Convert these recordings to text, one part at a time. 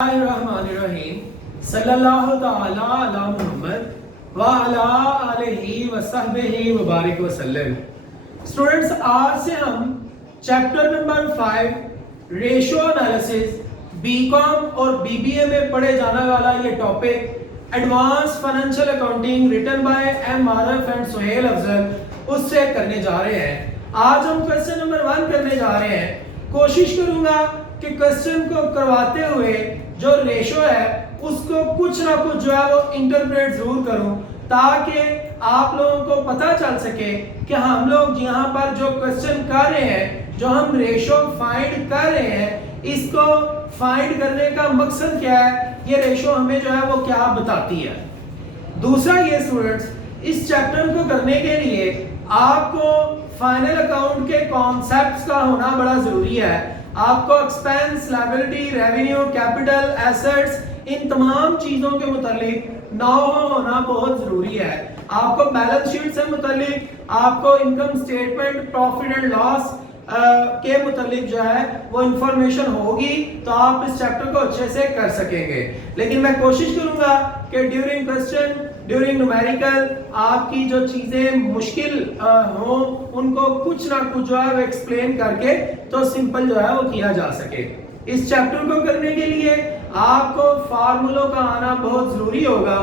बिस्मिल्लाहिर्रहमानिर्रहीम सल्लल्लाहु तआला अला मुहम्मद व अला आलिहि व सहबिहि व बारिक वसल्लम। स्टूडेंट्स, आज से हम chapter number 5 ratio analysis BCom और बीबीए में पढ़े जाने वाला ये topic advance financial accounting written by M RF and Suhail Afzal उससे करने जा रहे हैं। आज हम क्वेश्चन नंबर 1 करने जा रहे हैं। कोशिश करूंगा कि क्वेश्चन को करवाते हुए जो रेशो है उसको कुछ ना कुछ जो है वो इंटरप्रेट जरूर करूं, ताकि आप लोगों को पता चल सके कि हम लोग यहाँ पर जो क्वेश्चन कर रहे हैं, जो हम रेशो फाइंड कर रहे हैं, इसको फाइंड करने का मकसद क्या है, ये रेशो हमें जो है वो क्या बताती है। दूसरा ये स्टूडेंट्स, इस चैप्टर को करने के लिए आपको फाइनल अकाउंट के कॉन्सेप्ट्स का होना बड़ा जरूरी है। आपको expense, liability, revenue, capital, assets, इन तमाम चीजों के मुतालिक नॉलेज होना बहुत जरूरी है। आपको बैलेंस शीट से मुतालिक, आपको income statement, profit and loss के मुतालिक जो है वो इंफॉर्मेशन होगी, तो आप इस चैप्टर को अच्छे से कर सकेंगे। लेकिन मैं कोशिश करूंगा कि ड्यूरिंग क्वेश्चन, ड्यूरिंग न्यूमेरिकल आपकी जो चीजें मुश्किल हो उनको कुछ ना कुछ जो है वो एक्सप्लेन करके तो सिंपल जो है वो किया जा सके। इस चैप्टर को करने के लिए आपको फार्मूलों का आना बहुत जरूरी होगा।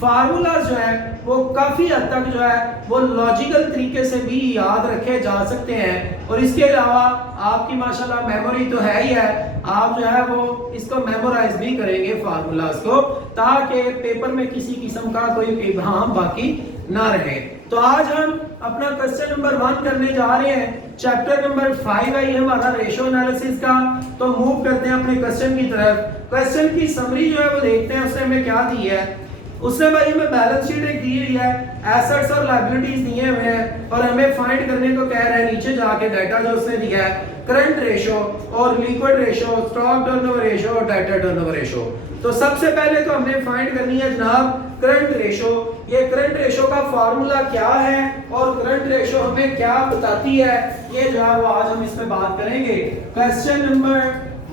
फार्मूला जो है वो काफी हद तक जो है वो लॉजिकल तरीके से भी याद रखे जा सकते हैं, और इसके अलावा आपकी माशाल्लाह मेमोरी तो है ही है, आप जो है वो इसको मेमोराइज भी करेंगे फार्मूलाज को, ताकि पेपर में किसी किस्म का कोई इबहम बाकी ना रहे। तो आज हम अपना क्वेश्चन नंबर 1 करने जा रहे हैं। चैप्टर नंबर 5 है ये हमारा रेशो एनालिसिस का। तो मूव करते हैं अपने क्वेश्चन की तरफ। क्वेश्चन की समरी जो है वो देखते हैं उसने हमें क्या दी है। उसने भाई हमें बैलेंस शीट एक दी हुई है, एसेट्स और लायबिलिटीज दिए हुए हैं, और हमें फाइंड करने को कह रहा है नीचे जाके डाटा जो उसने दिया है, करंट रेशो और liquid ratio, stock turnover ratio और डेटर टर्नओवर रेशो। तो सबसे पहले तो हमने फाइंड करनी है जनाब करंट रेशो। ये करंट रेशो का फार्मूला क्या है और करंट रेशो हमें क्या बताती है, ये जो है वो आज हम इस पे बात करेंगे। क्वेश्चन नंबर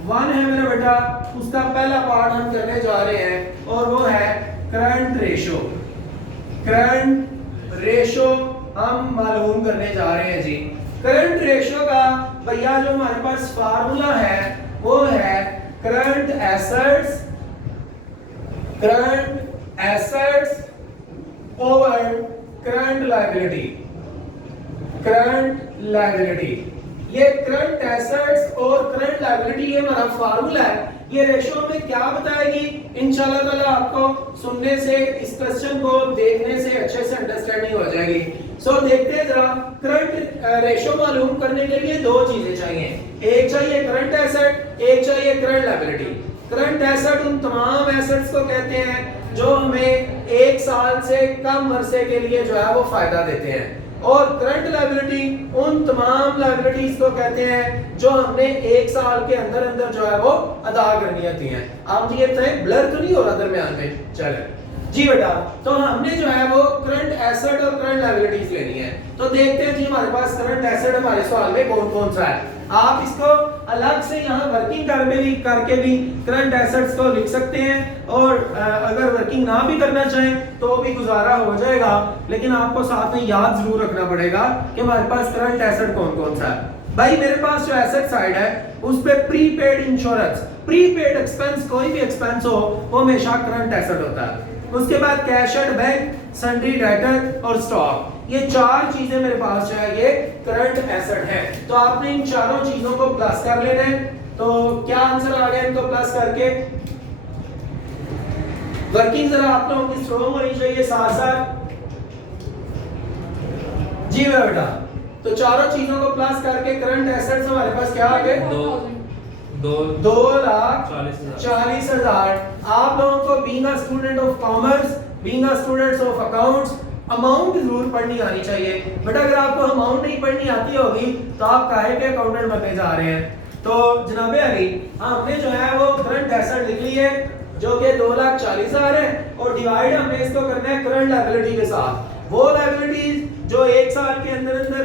1 है मेरा बेटा, उसका पहला पार्ट हम करने जा रहे हैं और वो है करंट रेशो। करंट रेशो हम मालूम करने जा रहे हैं जी। करंट रेशो का भैया जो हमारे पास फार्मूला है वो है current assets over current liability. Current liability, ये करंट एसेट्स और करंट लायबिलिटी ये हमारा फार्मूला है। ये रेशो में क्या बताएगी इंशाल्लाह ताला आपको सुनने से, इस क्वेश्चन को देखने से अच्छे से अंडरस्टैंडिंग हो जाएगी। सो देखते हैं जरा। करंट रेशो मालूम करने के लिए दो चीजें चाहिए, एक चाहिए करंट एसेट, एक चाहिए करंट लायबिलिटी। करंट एसेट उन तमाम एसेट्स को कहते हैं जो हमें 1 साल से कम अरसे के लिए जो है वो फायदा देते हैं, और करंट लायबिलिटी उन तमाम लायबिलिटीज को कहते हैं जो हमने 1 साल के अंदर अंदर जो है वो अदा करनी होती हैं। आप ये ब्लर तो नहीं हो रहा दरमियान में? चले जी बेटा, तो हमने जो है वो करंट एसेट और करंट लायबिलिटीज लेनी है। तो देखते हैं जी हमारे पास करंट एसेट हमारे सवाल में कौन कौन सा है। आप इसको अलग से यहाँ वर्किंग करके भी करंट एसेट्स को लिख सकते हैं, और अगर वर्किंग ना भी करना चाहें तो भी गुजारा हो जाएगा, लेकिन आपको साथ में याद जरूर रखना पड़ेगा कि हमारे पास करंट एसेट कौन कौन सा है। भाई मेरे पास जो एसेट साइड है उस पे प्रीपेड इंश्योरेंस, प्रीपेड एक्सपेंस, कोई भी एक्सपेंस हो वो हमेशा करंट एसेट होता है। उसके बाद cash at bank, sundry debtor और स्टॉक, ये 4 चीजें मेरे पास जो है ये करंट एसेट है। तो आपने इन चारों चीजों को प्लस कर लेना है। तो क्या आंसर आ गया इनको प्लस करके? वर्किंग जरा आप लोगों की स्ट्रॉन्ग होनी चाहिए साथ साथ जी मेरा बेटा। तो चारों चीजों को प्लस करके करंट एसेट्स हमारे पास क्या आ गए? 2,40,000। आप लोगों को being a student of commerce, being a students of accounts, amount जरूर पढ़नी आनी चाहिए। बट अगर आपको अमाउंट नहीं पढ़नी आती होगी तो आप काहे के अकाउंटेंट बनने जा रहे हैं? तो जनाबे अली, हमने जो है वो करंट एसेट लिख ली है जो कि 2,40,000 है, और डिवाइड हमने इसको करना है करंट लायबिलिटी के साथ। वो लायबिलिटीज जो एक साल के अंदर अंदर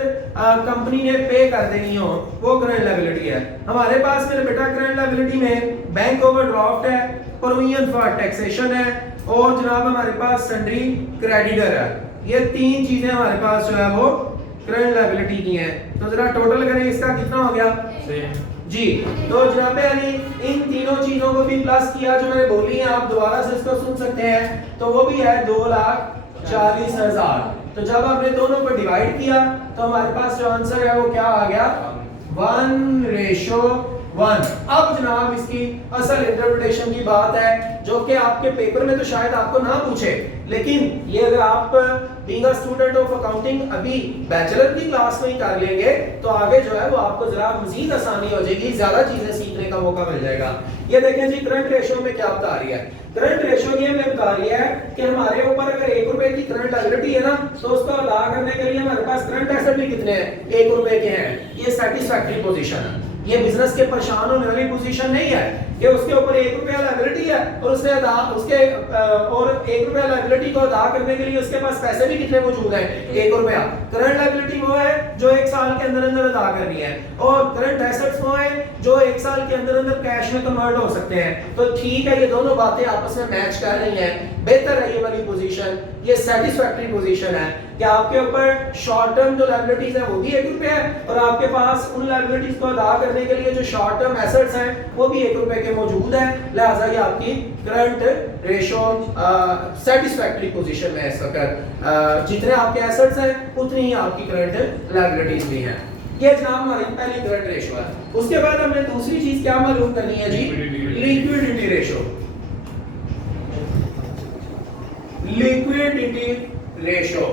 कंपनी ने पे कर देनी हो, वो करंट लायबिलिटी है। हमारे पास मेरे बेटा करंट लायबिलिटी में बैंक ओवरड्राफ्ट है, प्रोविजन फॉर टैक्सेशन है और जनाब हमारे पास सन्ड्री क्रेडिटर है। ये तीन चीजें हमारे पास जो है वो करंट लायबिलिटी की हैं। तो जरा टोटल करें, इसका कितना हो गया जी। तो जनाब अली इन तीनों चीजों को भी प्लस किया जो मैंने बोली है, आप दोबारा से इसको सुन सकते हैं, तो वो भी है 2,40,000। तो जब आपने दोनों को डिवाइड किया तो हमारे पास जो आंसर है वो क्या आ गया, 1:1। अब जनाब इसकी असल इंटरप्रिटेशन की बात है जो कि आपके पेपर में तो शायद आपको ना पूछे, लेकिन ये अगर आप being a student of accounting अभी बैचलर की क्लास में ही कर लेंगे तो आगे जो है वो आपको जरा मजीद आसानी हो जाएगी, ज्यादा चीजें सीखने का मौका मिल जाएगा। ये देखें जी, करंट रेशियो में क्या बता रही है। करंट रेशियो ये हमें बता रही है कि हमारे ऊपर अगर 1 रुपए की करंट लायबिलिटी है ना, तो उसको अदा करने के लिए हमारे पास करंट एसेट भी कितने हैं, 1 रुपए के हैं। ये सेटिस्फैक्टरी पोजीशन है। ये बिजनेस के परेशान होने वाली पोजीशन नहीं है कि उसके ऊपर 1 रुपया लायबिलिटी है और उसने अदा उसके और 1 रुपया लायबिलिटी को अदा करने के लिए उसके पास पैसे भी कितने मौजूद हैं, 1 रुपया। करंट लायबिलिटी वो है जो 1 साल के अंदर अंदर अदा करनी है और करंट एसेट्स वो है जो 1 साल के अंदर अंदर कैश में कन्वर्ट हो सकते हैं। तो ठीक है, ये दोनों बातें आपस में मैच कर रही हैं, बेहतर है ये वाली पोजीशन। ये सेटिस्फैक्टरी पोजीशन है कि आपके ऊपर शॉर्ट टर्म जो लायबिलिटीज है वो भी 1 रुपया है और आपके पास उन लायबिलिटीज को अदा करने के लिए जो शॉर्ट टर्म एसेट्स हैं वो भी 1 रुपए के मौजूद है। लिहाजा ये आपकी करंट रेशियो सेटिस्फैक्टरी पोजीशन में है इस वक्त। जितने आपके एसेट्स हैं उतनी ही आपकी करंट लायबिलिटीज भी हैं। ये जनाब हमारी पहली करंट रेशियो है। उसके बाद हमने दूसरी चीज क्या मालूम करनी है जी, liquidity ratio. Liquidity ratio,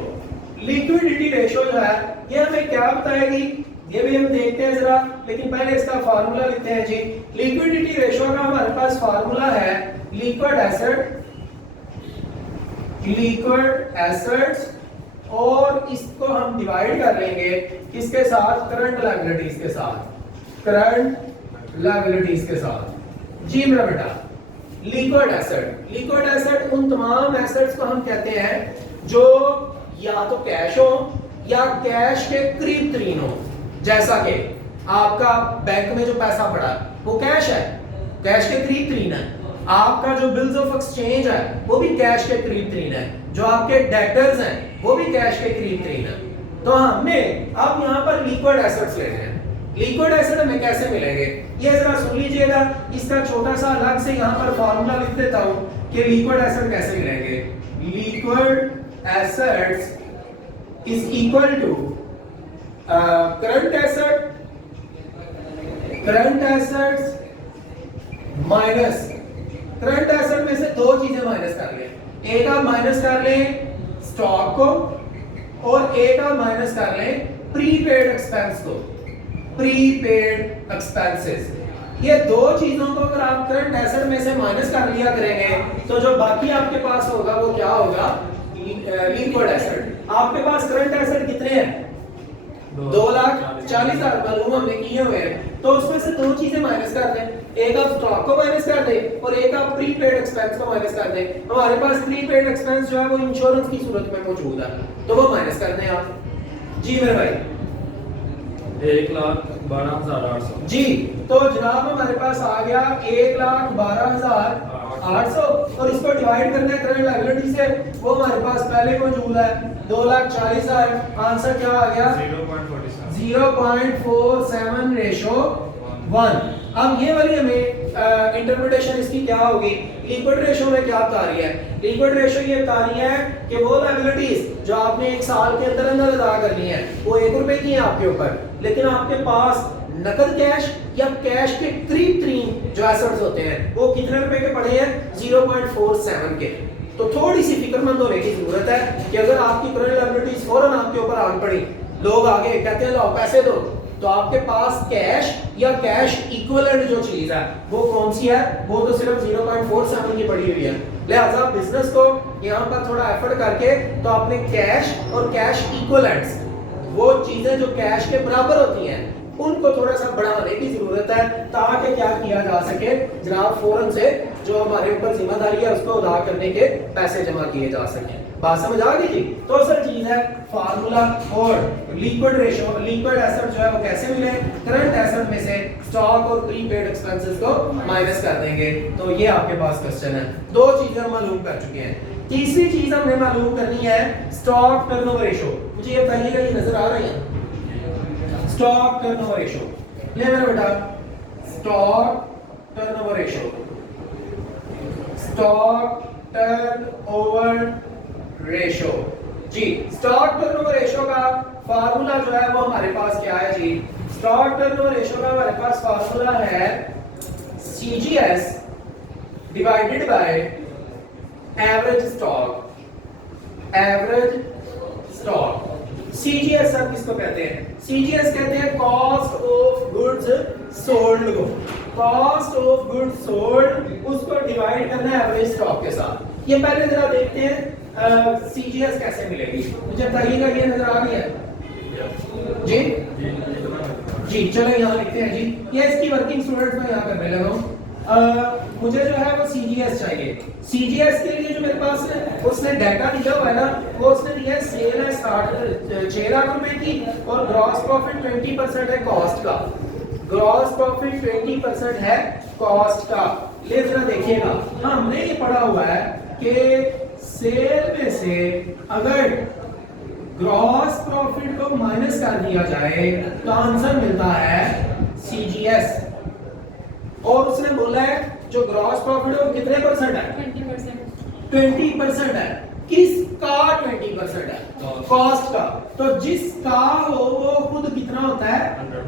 liquidity ratio जो है ये हमें क्या बताएगी, ये भी हम देखते हैं जरा, लेकिन पहले इसका फार्मूला लिखते हैं जी। लिक्विडिटी रेशियो का हमारे पास फार्मूला है लिक्विड एसेट्स और इसको हम डिवाइड कर लेंगे किसके साथ, करंट लायबिलिटीज के साथ, करंट लायबिलिटीज के साथ। जी मेरा बेटा, लिक्विड एसेट उन तमाम एसेट्स को हम कहते हैं जो या तो कैश हो या कैश के करीब तरीन हो। जैसा कि आपका बैंक में जो पैसा पड़ा वो कैश है, कैश के करीब तरीन है। आपका जो बिल्स ऑफ एक्सचेंज है वो भी कैश के करीब तरीन है। जो आपके डेटर्स हैं वो भी कैश के करीब तरीन है। तो हमने अब यहाँ पर लिक्विड एसेट्स लेने हैं। लिक्विड एसेट हमें कैसे मिलेंगे, ये जरा सुन लीजिएगा। इसका छोटा सा अलग से यहाँ पर फॉर्मूला लिख देता हूँ कि लिक्विड एसेट कैसे मिलेंगे। Liquid assets is equal to current assets minus current asset में से दो चीजें माइनस कर लें। एक आप माइनस कर लें स्टॉक को और एक आप माइनस कर लें प्रीपेड एक्सपेंस को, प्रीपेड एक्सपेंसेस। ये दो चीजों को अगर आप करंट एसेट में से माइनस कर लिया करेंगे तो जो बाकी आपके पास होगा वो क्या होगा, लिक्विड एसेट। आपके पास करंट एसेट कितने हैं, 2,40,000 मालूम हमने किए हुए हैं। तो उसमें से दो चीजें माइनस कर दें, एक आप स्टॉक को माइनस कर दें और एक आप प्रीपेड एक्सपेंस को माइनस कर दें। हमारे पास प्रीपेड एक्सपेंस जो है वो इंश्योरेंस की सूरत में मौजूद है, तो वो माइनस कर दें आप। जी मेरे भाई, 1,12,800 जी। तो जनाब हमारे पास आ गया 1,12,800 और इसको डिवाइड करना है करंट लायबिलिटी से, वो हमारे पास पहले मौजूद है 2,40,000। आंसर क्या आ गया, 0.47 रेशो 1। अब ये वाली हमें इंटरप्रिटेशन इसकी क्या होगी, लिक्विड रेशियो में क्या बता रही है। लिक्विड रेशियो ये बता रही है कि वो लायबिलिटीज जो आपने एक साल के अंदर अंदर अदा करनी है वो 1 रुपए की है आपके ऊपर, लेकिन आपके पास नकद कैश या कैश के करीब तरीन जो एसेट्स होते हैं वो कितने रुपए के पड़े हैं, 0.47 के। तो थोड़ी सी फिक्रमंद होने की जरूरत है कि अगर आपकी करंट लायबिलिटीज फौरन आपके ऊपर आन पड़ी, लोग आगे कहते हैं लो पैसे दो, तो आपके पास कैश या कैश इक्विवेलेंट जो चीज है वो कौन सी है, वो तो सिर्फ 0.47 की पड़ी हुई है। लिहाजा बिजनेस को यहाँ पर थोड़ा एफर्ट करके तो आपने कैश और कैश इक्विवेलेंट्स, वो चीजें जो कैश के बराबर होती हैं, उनको थोड़ा सा बढ़ाने की जरूरत है ताकि क्या किया जा सके जनाब, फौरन से जो हमारे ऊपर जिम्मेदारी है उसको अदा करने के पैसे जमा किए जा सके। बात समझ आ गई थी। तो सर चीज है फार्मूला और लिक्विड रेशो, लिक्विड एसेट जो है वो कैसे मिले, करंट एसेट में से स्टॉक और प्रीपेड एक्सपेंसेस को माइनस कर देंगे। तो ये आपके पास क्वेश्चन है। दो चीजें हम मालूम कर चुके हैं। तीसरी चीज हमने मालूम करनी है स्टॉक टर्नओवर रेशो। मुझे ये पहली का ये नजर आ रही है स्टॉक टर्नओवर रेशो। ले मेरा बेटा stock turnover ratio, stock turnover ratio जी। स्टॉक टर्नओवर रेशो का फार्मूला जो है वो हमारे पास क्या है जी? स्टॉक टर्नओवर रेशो का हमारे पास फार्मूला है CGS divided by average stock, average stock. CGS sir किसको कहते हैं? CGS कहते हैं कॉस्ट ऑफ गुड्स सोल्ड को, कॉस्ट ऑफ गुड्स सोल्ड उसको डिवाइड करना है एवरेज स्टॉक के साथ। ये पहले जरा देखते हैं CGS कैसे मिलेगी। मुझे बताइएगा ये नजर आ रही है जी? जी चलो यहाँ लिखते हैं जी। ये इसकी वर्किंग स्टूडेंट्स में यहाँ करने लगा हूँ। मुझे जो है वो CGS चाहिए। CGS के लिए जो मेरे पास है उसने डाटा दिया हुआ है ना, वो उसने दिया है सेल है स्टार्ट 6 लाख रुपए की और ग्रॉस प्रॉफिट 20% है कॉस्ट का, ग्रॉस प्रॉफिट 20% है कॉस्ट का। ले जरा देखिएगा, हमने ये पढ़ा हुआ है कि सेल में से अगर ग्रॉस प्रॉफिट को माइनस कर दिया जाए तो आंसर मिलता है CGS। और उसने बोला है जो ग्रॉस प्रॉफिट है वो कितने परसेंट है? 20% है। किसका 20% है? कॉस्ट का। तो जिसका हो वो खुद कितना होता है?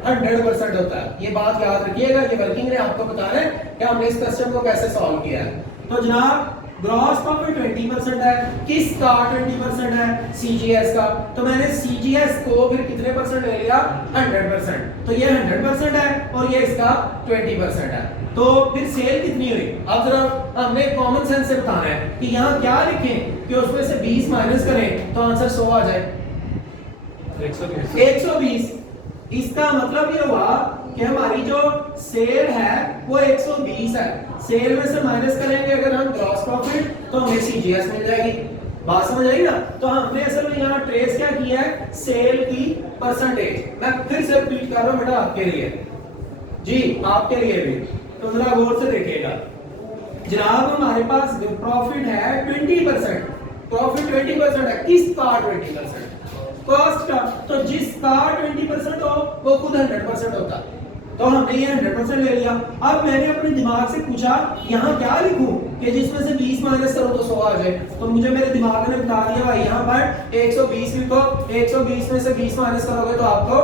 100% होता है। ये बात याद रखिएगा, ये वर्किंग ने आपको बता रहे हैं कि हमने इस क्वेश्चन को कैसे सॉल्व किया है। तो जनाब ग्रॉस प्रॉफिट 20% है, किसका 20% है? CGS का। तो मैंने CGS को फिर कितने परसेंट ले लिया? 100%। तो ये 100% है और ये इसका 20% है। तो फिर सेल कितनी हुई? अब जरा हमने कॉमन सेंस से बताना है कि यहाँ क्या लिखें कि उसमें से 20 माइनस करें तो आंसर 100 आ जाए। 120। इसका मतलब ये हुआ कि हमारी जो सेल है वो 120 है। सेल में से माइनस करेंगे अगर हम ग्रॉस प्रॉफिट तो हमें CGS मिल जाएगी। बात समझ आई ना? तो हमने असल में यहाँ ट्रेस क्या किया है? सेल की परसेंटेज। मैं फिर से रिपीट कर रहा हूँ बेटा आपके लिए जी, आपके लिए भी, तो जरा गौर से देखिएगा। जनाब हमारे पास प्रॉफिट है 20%, प्रॉफिट 20% है। किसका 20%? कॉस्ट का। तो जिसका 20% हो वो खुद 100% होता। तो हमने ये 100% ले लिया। अब मैंने अपने दिमाग से पूछा यहाँ क्या लिखूं कि जिसमें से 20 माइनस करो तो 100 आ जाए। तो मुझे मेरे दिमाग ने बता दिया भाई यहाँ पर 120 लिखो, 120 में से 20 माइनस करोगे तो आपको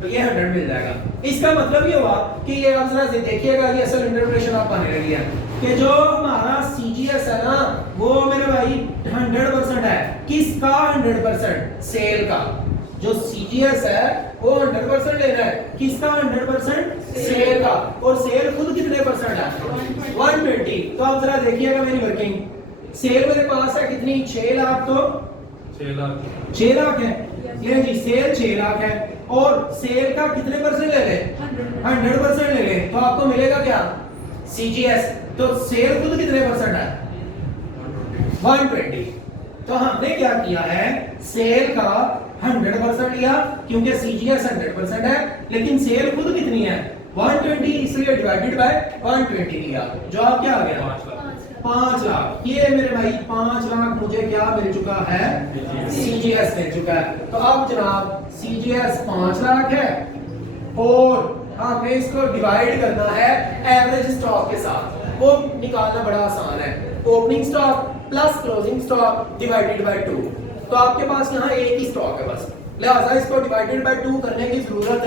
तो ये 100 मिल जाएगा। इसका मतलब ये हुआ कि ये आप जरा देखिएगा, ये असल इंटरप्रिटेशन आप पाने लगी है कि जो हमारा CGS है ना वो मेरे भाई 100% है। किसका 100%? सेल का। जो CGS है वो 100% लेना है। किसका 100%? सेल का। और सेल खुद कितने परसेंट है? 120। तो आप जरा देखिएगा मेरी वर्किंग। सेल मेरे पास है कितनी? 6 लाख। तो 6 लाख है। ये जी सेल 6 लाख है और सेल का कितने परसेंट ले लें? 100% ले लें तो आपको मिलेगा क्या? CGS। तो सेल खुद कितने परसेंट है? 120। तो हमने क्या किया है? सेल का 100% लिया क्योंकि CGS 100% है, लेकिन सेल खुद कितनी है? 120, इसलिए डिवाइडेड बाय 120 लिया। जवाब क्या आ गया? 5 लाख। ये मेरे भाई 5 लाख मुझे क्या मिल चुका है? CGS मिल चुका है। तो अब जनाब CGS 5 लाख है और हमें इसको डिवाइड करना है एवरेज स्टॉक के साथ। वो निकालना बड़ा आसान है। Opening stock plus closing stock divided by 2। तो आपके पास यहाँ एक ही स्टॉक है बस, लिहाजा इसको डिवाइडेड बाय 2 करने की जरूरत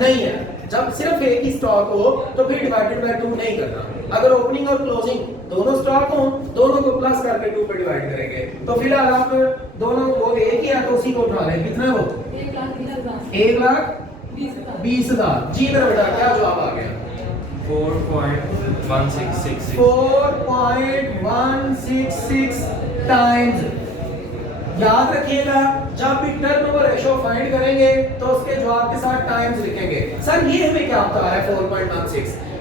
नहीं है। जब सिर्फ एक ही स्टॉक हो तो फिर डिवाइडेड बाय 2 नहीं करना। अगर ओपनिंग और क्लोजिंग दोनों स्टॉक हो, दोनों को प्लस करके 2 पे डिवाइड करेंगे। तो फिलहाल आप दोनों वो एक ही है तो उसी को उठा लें। कितना वो? 1,20,000। जी मेरा बेटा क्या जवाब आ गया? 4.1666 टाइम्स। याद रखिएगा जब भी टर्नओवर रेशो फाइंड करेंगे तो उसके जवाब के साथ टाइम्स लिखेंगे। सर ये हमें क्या बता रहा है?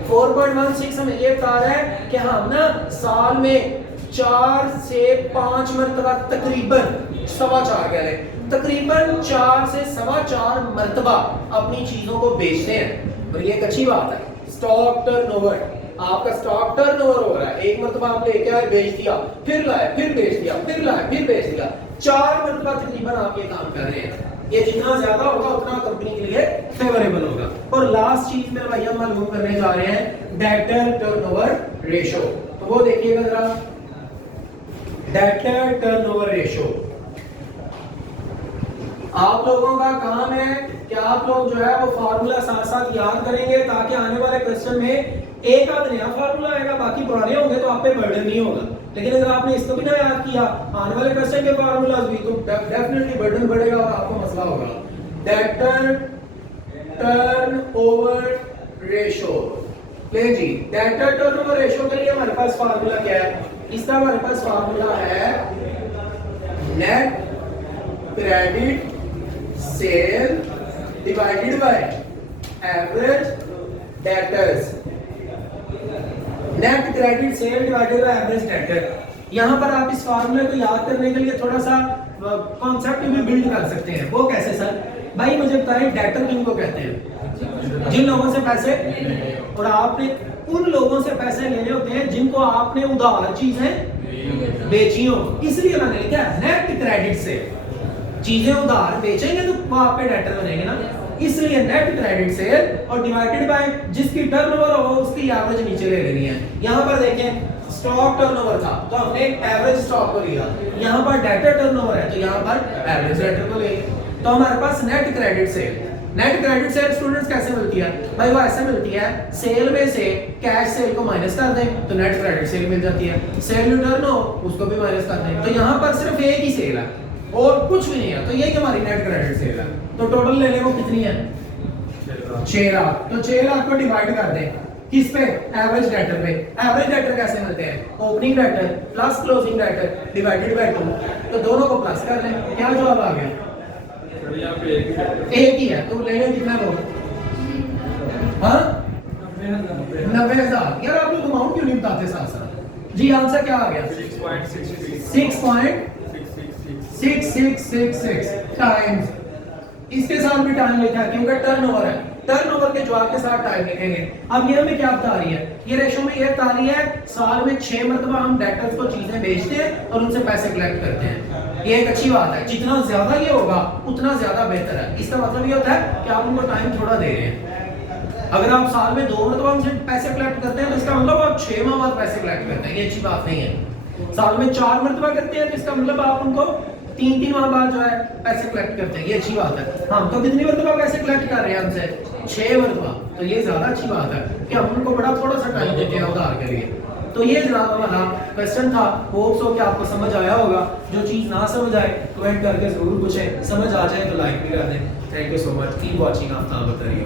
4.16 हमें ये बता रहा है कि हम ना साल में 4 से 5 मरतबा तकरीबन 4.25 कह लें, तकरीबन 4 से 4.25 मरतबा अपनी चीजों को बेचते हैं। और ये एक अच्छी बात है। स्टॉक टर्नओवर, आपका स्टॉक टर्नओवर हो रहा है। एक मरतबा आप लेके आए, बेच दिया, फिर लाए, फिर बेच दिया, फिर लाए, फिर बेच दिया, 4 मरतबा तकरीबन आप ये काम कर रहे हैं। ये जितना ज्यादा होगा उतना कंपनी के लिए फेवरेबल होगा। और लास्ट चीज मेरे भाई हम मालूम करने जा रहे हैं डेटर टर्नओवर रेशो। तो वो देखिएगा जरा, डेटर टर्नओवर रेशो। आप लोगों का काम है कि आप लोग जो है वो फार्मूला साथ साथ याद करेंगे ताकि आने वाले क्वेश्चन में एक आध नया फार्मूला आएगा, बाकी पुराने होंगे तो आप पे बर्डन नहीं होगा। लेकिन अगर आपने इसको भी ना याद किया, आने वाले क्वेश्चन के फार्मूलाज भी, तो डेफिनेटली बर्डन बढ़ेगा और आपको मसला होगा। डेटर टर्नओवर रेशो, ले जी, डेटर टर्नओवर रेशो के लिए हमारे पास फार्मूला क्या है? इसका हमारे पास फार्मूला है net credit cell divided by average debtors. Net credit cell divided by average debtor. यहां पर आप इस फार्मूले को याद करने के लिए थोड़ा सा कॉन्सेप्ट भी बिल्ड कर सकते हैं। वो कैसे सर? भाई मुझे बताइए, डेटर किनको कहते हैं? जिन लोगों से पैसे, और आपने उन लोगों से पैसे लेने होते हैं जिनको आपने उधार चीजें बेची हो। इसलिए मैंने लिखा है नेट क्रेडिट सेल। चीजें उधार बेचेंगे तो वो आप पे डेटर बनेंगे ना, इसलिए नेट क्रेडिट सेल और डिवाइडेड बाय जिसकी टर्नओवर हो उसकी एवरेज नीचे ले लेनी है। यहां पर देखें, स्टॉक टर्नओवर था तो हमने एवरेज स्टॉक को लिया, यहां पर डेटर टर्नओवर है तो यहां पर एवरेज डेटर को ले। तो हमारे पास net credit sale, net credit sale students कैसे मिलती है? भाई वो ऐसे मिलती है, सेल में से कैश सेल को माइनस कर दें तो नेट क्रेडिट सेल मिल जाती है, सेल रिटर्न हो उसको भी माइनस कर दें। तो यहां पर सिर्फ एक ही सेल है और कुछ भी नहीं है, तो यही हमारी नेट क्रेडिट सेल है। तो टोटल लेने को कितनी है? 6 लाख। तो 6 लाख को डिवाइड कर दें किस पे? एवरेज डेटर पे। एवरेज डेटर कैसे मिलते हैं? Opening debtor plus closing debtor divided by 2। तो दोनों को प्लस कर लें, क्या जवाब आ गया? एक ही है। तो लेने कितना लोग? हाँ 90,000। यार आप लोग अमाउंट क्यों नहीं बताते साथ साथ? जी आंसर क्या आ गया? 6.6666 टाइम्स। इसके साथ भी टाइम लिखा है क्योंकि टर्नओवर है, टर्नओवर के जवाब के साथ टाइम लिखेंगे। अब ये हमें क्या बता रही है? ये रेशो में ये बता रही है साल में 6 मरतबा हम डेटर्स को चीजें बेचते हैं और उनसे पैसे कलेक्ट करते हैं। ये एक अच्छी बात है, जितना ज्यादा ये होगा उतना ज्यादा बेहतर है। इसका मतलब ये होता है कि आप उनको टाइम थोड़ा दे रहे हैं। अगर आप साल में 2 मरतबा उनसे पैसे कलेक्ट करते हैं तो इसका मतलब आप 6 माह बाद पैसे कलेक्ट करते हैं, ये अच्छी बात नहीं है। साल में 4 मरतबा करते हैं तो इसका मतलब आप उनको 3 माह बाद जो है पैसे कलेक्ट करते हैं, ये अच्छी बात है। हम तो कितनी मरतबा पैसे कलेक्ट कर रहे हैं हमसे? 6 मरतबा। तो ये ज्यादा अच्छी बात है कि हम उनको बड़ा थोड़ा सा टाइम देते हैं उधार के लिए। तो ये जनाब हमारा क्वेश्चन था। होप्स हो कि आपको समझ आया होगा। जो चीज ना समझ आए कमेंट करके जरूर पूछें, समझ आ जाए तो लाइक भी कर दें। Thank you so much, keep watching Aftab बताइए।